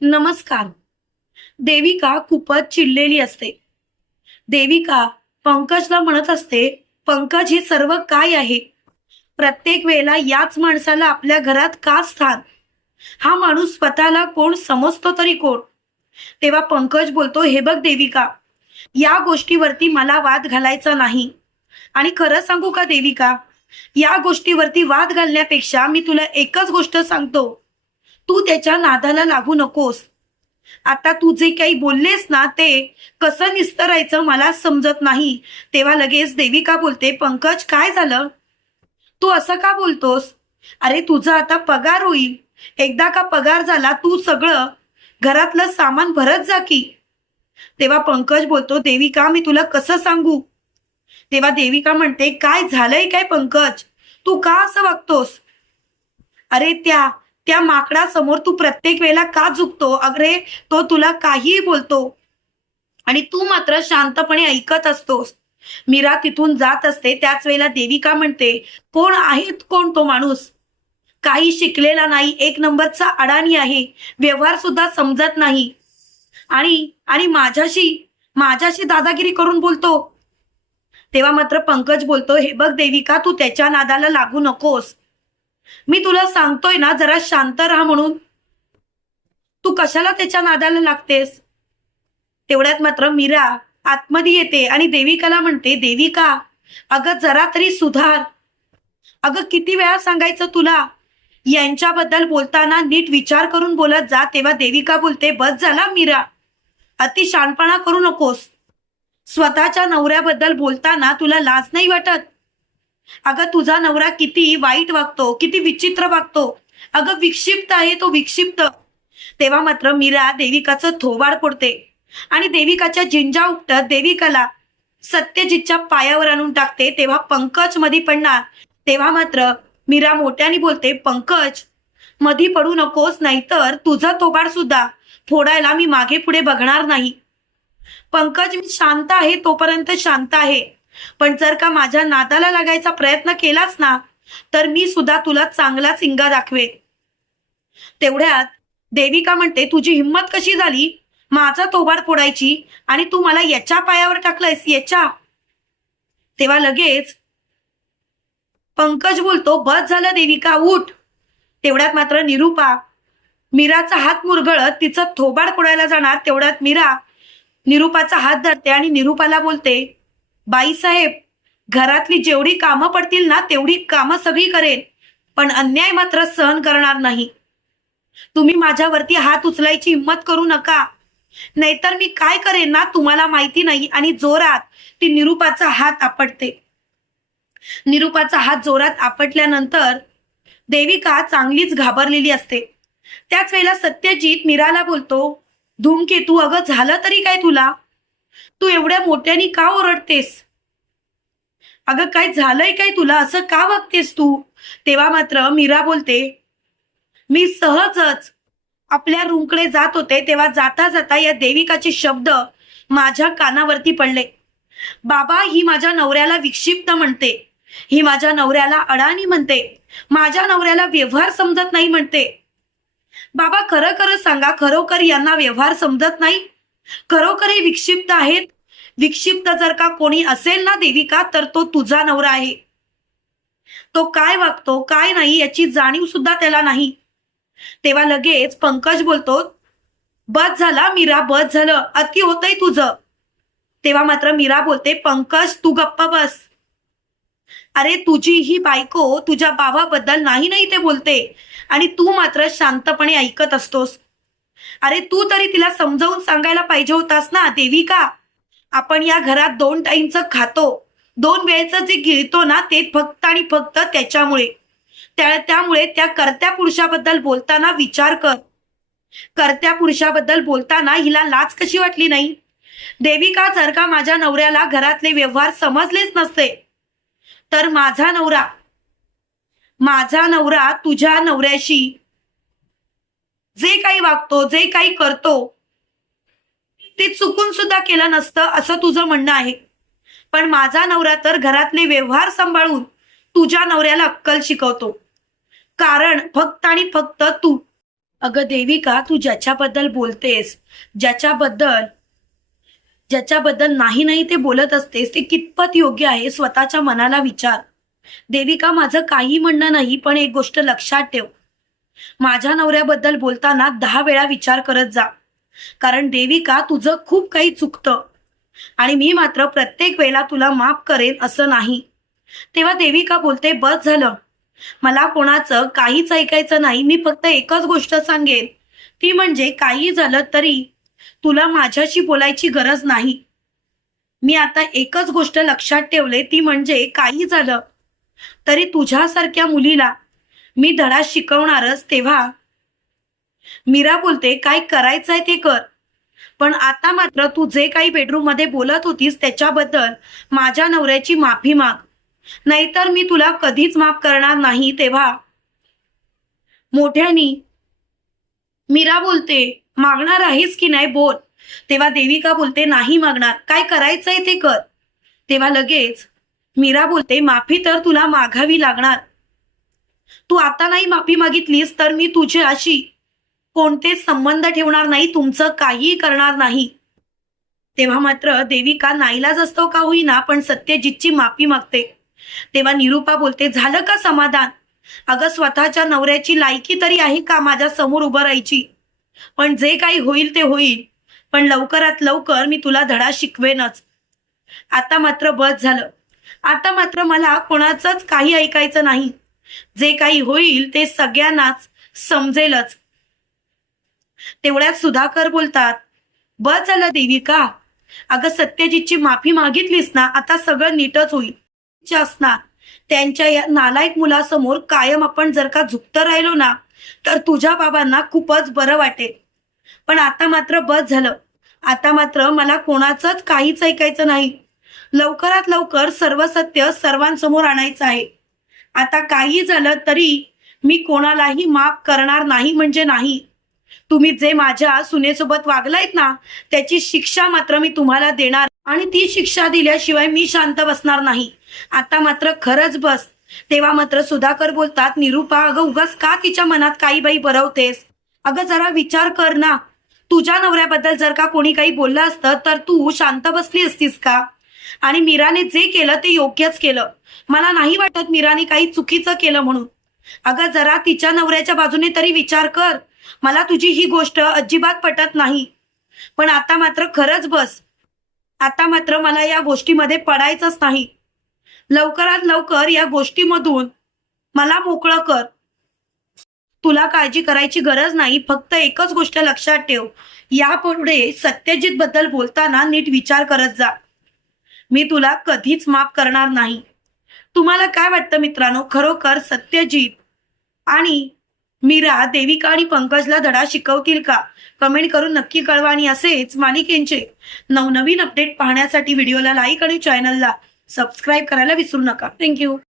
नमस्कार. देविका खूपच चिडलेली असते. देविका पंकजला म्हणत असते पंकज हे सर्व काय आहे? प्रत्येक वेळेला याच माणसाला आपल्या घरात का स्थान? हा माणूस स्वतःला कोण समजतो तरी कोण? तेव्हा पंकज बोलतो हे बघ देविका या गोष्टीवरती मला वाद घालायचा नाही. आणि खरं सांगू का देविका या गोष्टीवरती वाद घालण्यापेक्षा मी तुला एकच गोष्ट सांगतो. तू त्याच्या नादाला लागू नकोस. आता तू जे काही बोललेस ना ते कसं निस्तरायचं मला समजत नाही. तेव्हा लगेच देविका बोलते पंकज काय झालं? तू असं का बोलतोस? अरे तुझा आता पगार होईल. एकदा का पगार झाला तू सगळं घरातलं सामान भरत जा की. तेव्हा पंकज बोलतो देविका मी तुला कसं सांगू? तेव्हा देविका म्हणते काय झालंय काय पंकज? तू का असं वागतोस? अरे त्या त्या माकडासमोर तू प्रत्येक वेळेला का झुकतो? अगरे तो तुला काहीही बोलतो. आणि तू मात्र शांतपणे ऐकत असतोस. मीरा तिथून जात असते त्याच वेळेला देविका म्हणते कोण आहे कोण तो माणूस? काही शिकलेला नाही एक नंबरचा अडाणी आहे व्यवहार सुद्धा समजत नाही. आणि आणि माझ्याशी माझ्याशी दादागिरी करून बोलतो. तेव्हा मात्र पंकज बोलतो हे बघ देविका तू त्याच्या नादाला लागू नकोस. मी तुला सांगतोय ना जरा शांत राहा म्हणून. तू कशाला त्याच्या नादाला लागतेस? तेवढ्यात मात्र मीरा आतमध्ये येते आणि देविकाला म्हणते देविका अगं जरा तरी सुधार. अगं किती वेळा सांगायचं तुला? यांच्याबद्दल बोलताना नीट विचार करून बोलत जा तेव्हा देविका बोलते बस झाला मीरा. अति शानपणा करू नकोस. स्वतःच्या नवऱ्याबद्दल बोलताना तुला लाज नाही वाटत? अगं तुझा नवरा किती वाईट वागतो किती विचित्र वागतो. अगं विक्षिप्त आहे तो विक्षिप्त. तेव्हा मात्र मीरा देविकाचं थोबाड फोडते. आणि देविकाच्या जिंजा उपटत देविकाला सत्यजितच्या पायावर आणून टाकते तेव्हा पंकज मधी पडणार. तेव्हा मात्र मीरा मोठ्याने बोलते पंकज मधी पडू नकोस नाहीतर तुझा थोबाड सुद्धा फोडायला मी मागे पुढे बघणार नाही. पंकज मी शांत आहे तोपर्यंत शांत आहे. पण जर का माझ्या नादाला लागायचा प्रयत्न केलास ना तर मी सुद्धा तुला चांगला चिंगा दाखवे तेवढ्यात देविका म्हणते तुझी हिंमत कशी झाली? माझा तोबाड फोडायची आणि तू मला याच्या पायावर टाकलंयस याच्या. तेव्हा लगेच पंकज बोलतो बस झालं देविका उठ. तेवढ्यात मात्र निरुपा मीराचा हात मुरगळत तिचं थोबाड फोडायला जाणार तेवढ्यात मीरा निरुपाचा हात धरते आणि निरुपाला बोलते बाईसाहेब घरातली जेवढी कामं पडतील ना तेवढी कामं सगळी करेन. पण अन्याय मात्र सहन करणार नाही. तुम्ही माझ्यावरती हात उचलायची हिंमत करू नका. नाहीतर मी काय करेन ना तुम्हाला माहिती नाही आणि जोरात ती निरुपाचा हात आपटते. निरुपाचा हात जोरात आपटल्यानंतर देविका चांगलीच घाबरलेली असते. त्याच वेळेला सत्यजित मीराला बोलतो धूमकेतू अगं झालं तरी काय तुला? तू एवढ्या मोठ्याने का ओरडतेस? अगं काय झालंय काय तुला? असं का वागतेस तू? तेव्हा मात्र मीरा बोलते मी सहजच आपल्या रूमकडे जात होते तेव्हा जाता जाता या देविकाचे शब्द माझ्या कानावरती पडले. बाबा ही माझ्या नवऱ्याला विक्षिप्त म्हणते. ही माझ्या नवऱ्याला अडाणी म्हणते. माझ्या नवऱ्याला व्यवहार समजत नाही म्हणते. बाबा खरं खरं सांगा खरोखर यांना व्यवहार समजत नाही? खरोखर विक्षिप्त आहेत. विक्षिप्त जर का कोणी असेल ना देविका तर तो तुझा नवरा आहे. तो काय वागतो काय नाही याची जाणीव सुद्धा त्याला नाही. तेव्हा लगेच पंकज बोलतो बस झाला मीरा बस झालं. अति होतंय तुझं. तेव्हा मात्र मीरा बोलते पंकज तू गप्प बस. अरे तुझी ही बायको तुझ्या बाबाबद्दल नाही नाही ते बोलते. आणि तू मात्र शांतपणे ऐकत असतोस. अरे तू तरी तिला समजावून सांगायला पाहिजे होतास ना देविका आपण या घरात दोन टाईमचं खातो. दोन वेळेचं जे गिळतो ना ते फक्त आणि फक्त त्याच्यामुळे. त्या त्यामुळे त्या कर्त्या पुरुषाबद्दल बोलताना विचार कर. कर्त्या पुरुषाबद्दल बोलताना हिला लाच कशी वाटली नाही? देविका जर का माझ्या नवऱ्याला घरातले व्यवहार समजलेच नसते? तर माझा नवरा माझा नवरा तुझ्या नवऱ्याशी वागतो जे काही करतो ते चुकून सुद्धा केलं नसतं असं तुझं म्हणणं आहे. पण माझा नवरा तर घरातले व्यवहार सांभाळून तुझ्या नवऱ्याला अक्कल शिकवतो. कारण फक्त आणि फक्त तू. अगं देविका तू ज्याच्याबद्दल बोलतेस ज्याच्याबद्दल ज्याच्याबद्दल नाही नाही ते बोलत असतेस ते कितपत योग्य आहे स्वतःच्या मनाला विचार. देविका माझं काही म्हणणं नाही पण एक गोष्ट लक्षात ठेव. माझ्या नवऱ्याबद्दल बोलताना दहा वेळा विचार करत जा. कारण देविका तुझं खूप काही चुकतं. आणि मी मात्र प्रत्येक वेळेला तुला माफ करेन असं नाही. तेव्हा देविका बोलते बस झालं. मला कोणाचं काहीच ऐकायचं नाही. मी फक्त एकच गोष्ट सांगेन. ती म्हणजे काही झालं तरी तुला माझ्याशी बोलायची गरज नाही. मी आता एकच गोष्ट लक्षात ठेवले. ती म्हणजे काही झालं तरी तुझ्यासारख्या मुलीला मी धडा शिकवणारच तेव्हा. मीरा बोलते काय करायचंय ते कर. पण आता मात्र तू जे काही बेडरूममध्ये बोलत होतीस त्याच्याबद्दल माझ्या नवऱ्याची माफी माग. नाहीतर मी तुला कधीच माफ करणार नाही तेव्हा. मोठ्यानी मीरा बोलते मागणार आहेस की नाही बोल. तेव्हा देविका बोलते नाही मागणार. काय करायचंय ते कर. तेव्हा लगेच मीरा बोलते माफी तर तुला मागावी लागणार. तू आता नाही माफी मागितलीस तर मी तुझ्याशी कोणतेच संबंध ठेवणार नाही तुमचं काहीही करणार नाही. तेव्हा मात्र देविका नाईलाज असतो का होईना पण सत्यजितची माफी मागते. तेव्हा निरुपा बोलते झालं का समाधान? अगं स्वतःच्या नवऱ्याची लायकी तरी आहे का माझ्यासमोर उभं राहायची? पण जे काही होईल ते होईल पण लवकरात लवकर मी तुला धडा शिकवेनच. आता मात्र बस झालं. आता मात्र मला कोणाचंच काही ऐकायचं नाही. जे काही होईल ते सगळ्यांनाच समजेलच. तेवढ्यात सुधाकर बोलतात बस झालं देविका. अगं सत्यजितची माफी मागितलीस ना आता सगळं नीटच होईल. असणार. त्यांच्या या नालायक मुलासमोर कायम आपण जर का झुकतं राहिलो ना तर तुझ्या बाबांना खूपच बरं वाटेल. पण आता मात्र बस झालं. आता मात्र मला कोणाचंच काहीच ऐकायचं नाही. लवकरात लवकर सर्व सत्य सर्वांसमोर आणायचं आहे. आता काही झालं तरी मी कोणालाही माफ करणार नाही म्हणजे नाही. तुम्ही जे माझ्या सुनेसोबत वागलायत ना त्याची शिक्षा मात्र मी तुम्हाला देणार आणि ती शिक्षा दिल्याशिवाय मी शांत बसणार नाही. आता मात्र खरंच बस. तेव्हा मात्र सुधाकर बोलतात निरुपा अगं उगाच का तिच्या मनात काही बाई बरवतेस? अगं जरा विचार कर ना. तुझ्या नवऱ्याबद्दल जर का कोणी काही बोललं असतं तर तू शांत बसली असतीस का? आणि मीराने जे केलं ते योग्यच केलं. मला नाही वाटत मीराने काही चुकीचं केलं म्हणून. अगं जरा तिच्या नवऱ्याच्या बाजूने तरी विचार कर. मला तुझी ही गोष्ट अजिबात पटत नाही. पण आता मात्र खरंच बस. आता मात्र मला या गोष्टीमध्ये पडायचंच नाही. लवकरात लवकर या गोष्टीमधून मला मोकळं कर. तुला काळजी करायची गरज नाही फक्त एकच गोष्ट लक्षात ठेव. यापुढे सत्यजित बद्दल बोलताना नीट विचार करत जा. मी तुला कधीच माफ करणार नाही. तुम्हाला काय वाटतं मित्रांनो? खरोखर सत्यजित आणि मीरा देविका आणि पंकजला धडा शिकवतील का? कमेंट करून नक्की कळवा आणि असेच मालिकेंचे नवनवीन अपडेट पाहण्यासाठी व्हिडिओला लाईक आणि चॅनलला सबस्क्राईब करायला विसरू नका. थँक्यू